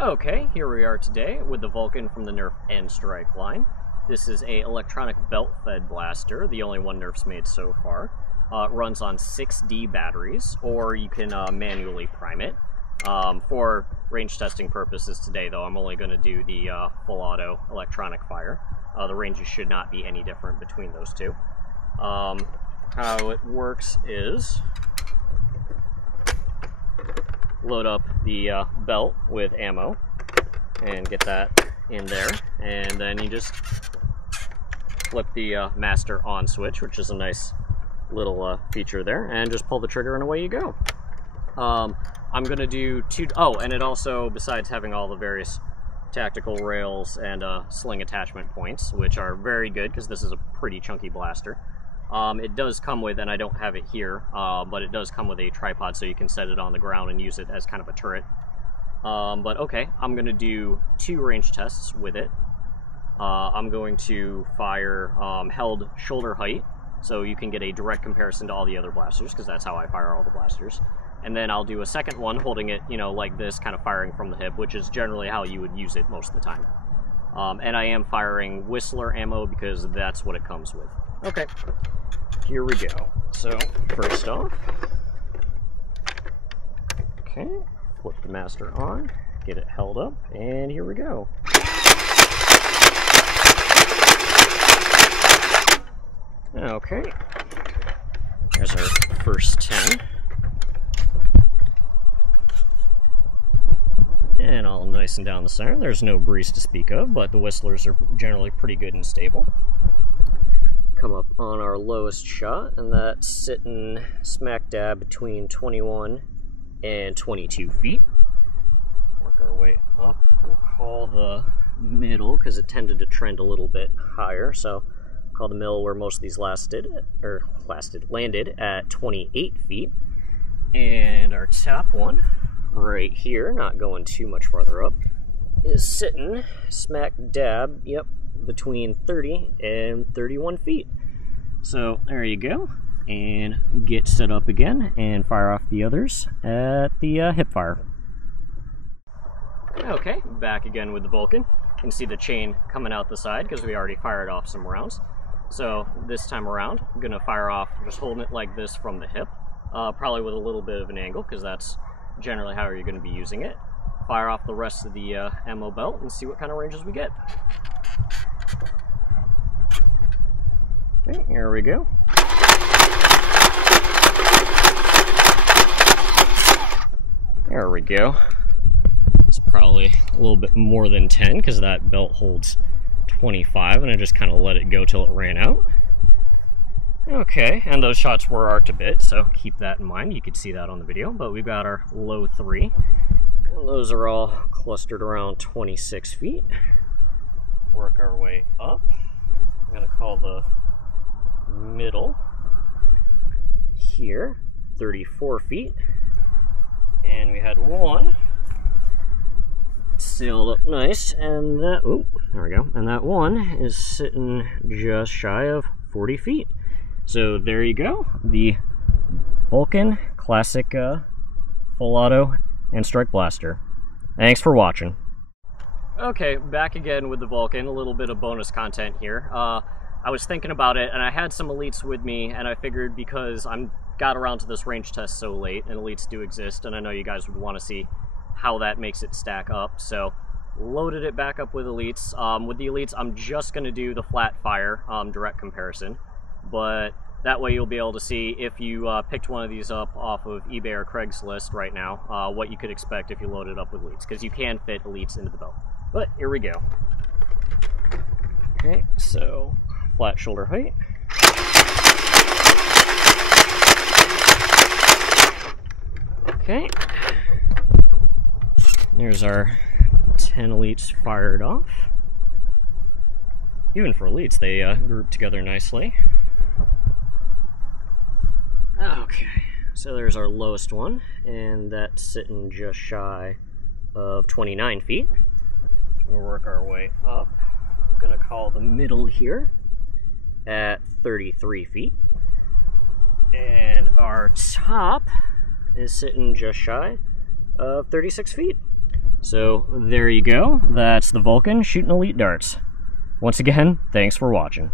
Okay, here we are today with the Vulcan from the Nerf N-Strike line. This is a electronic belt-fed blaster, the only one Nerf's made so far. It runs on 6D batteries, or you can manually prime it. For range testing purposes today, though, I'm only going to do the full auto electronic fire. The ranges should not be any different between those two. How it works is load up the belt with ammo and get that in there, and then you just flip the master on switch, which is a nice little feature there, and just pull the trigger and away you go. I'm gonna do and it also, besides having all the various tactical rails and sling attachment points, which are very good because this is a pretty chunky blaster, it does come with, and I don't have it here, but it does come with a tripod so you can set it on the ground and use it as kind of a turret. But okay, I'm going to do 2 range tests with it. I'm going to fire held shoulder height, so you can get a direct comparison to all the other blasters, because that's how I fire all the blasters. And then I'll do a second one holding it, like this, kind of firing from the hip, which is generally how you would use it most of the time. And I am firing Whistler ammo because that's what it comes with. Okay, here we go. So, first off, okay, flip the master on, get it held up, and here we go. Okay, there's our first 10. And all nice and down the center. There's no breeze to speak of, but the whistlers are generally pretty good and stable. Come up on our lowest shot, and that's sitting smack dab between 21 and 22 feet. Work our way up. We'll call the middle, because it tended to trend a little bit higher, so call the middle where most of these landed at 28 feet. And our top one, right here, not going too much farther up, is sitting smack dab, between 30 and 31 feet. So there you go, and get set up again and fire off the others at the hip fire. Okay, back again with the Vulcan. You can see the chain coming out the side because we already fired off some rounds. So this time around, I'm going to fire off just holding it like this from the hip, probably with a little bit of an angle because that's generally how you're going to be using it. Fire off the rest of the ammo belt and see what kind of ranges we get. Okay, here we go. There we go. It's probably a little bit more than 10 because that belt holds 25, and I just kind of let it go till it ran out. Okay, and those shots were arced a bit, so keep that in mind. You could see that on the video, but we've got our low 3. And those are all clustered around 26 feet. Work our way up. I'm going to call the middle here 34 feet. And we had one sailed up nice, and that, there we go. And that one is sitting just shy of 40 feet. So there you go, the Vulcan Classic Full Auto N-Strike Blaster. Thanks for watching. Okay, back again with the Vulcan, a little bit of bonus content here. I was thinking about it, and I had some elites with me, and I figured because I got around to this range test so late, and elites do exist, and I know you guys would want to see how that makes it stack up, so loaded it back up with elites. With the elites, I'm just going to do the flat fire direct comparison, but that way you'll be able to see if you picked one of these up off of eBay or Craigslist right now, what you could expect if you loaded up with elites, because you can fit elites into the belt. But here we go. Okay, so flat shoulder height. Okay, there's our 10 elites fired off. Even for elites, they group together nicely. Okay, so there's our lowest one, and that's sitting just shy of 29 feet. We'll work our way up. I'm going to call the middle here at 33 feet. And our top is sitting just shy of 36 feet. So there you go. That's the Vulcan shooting elite darts. Once again, thanks for watching.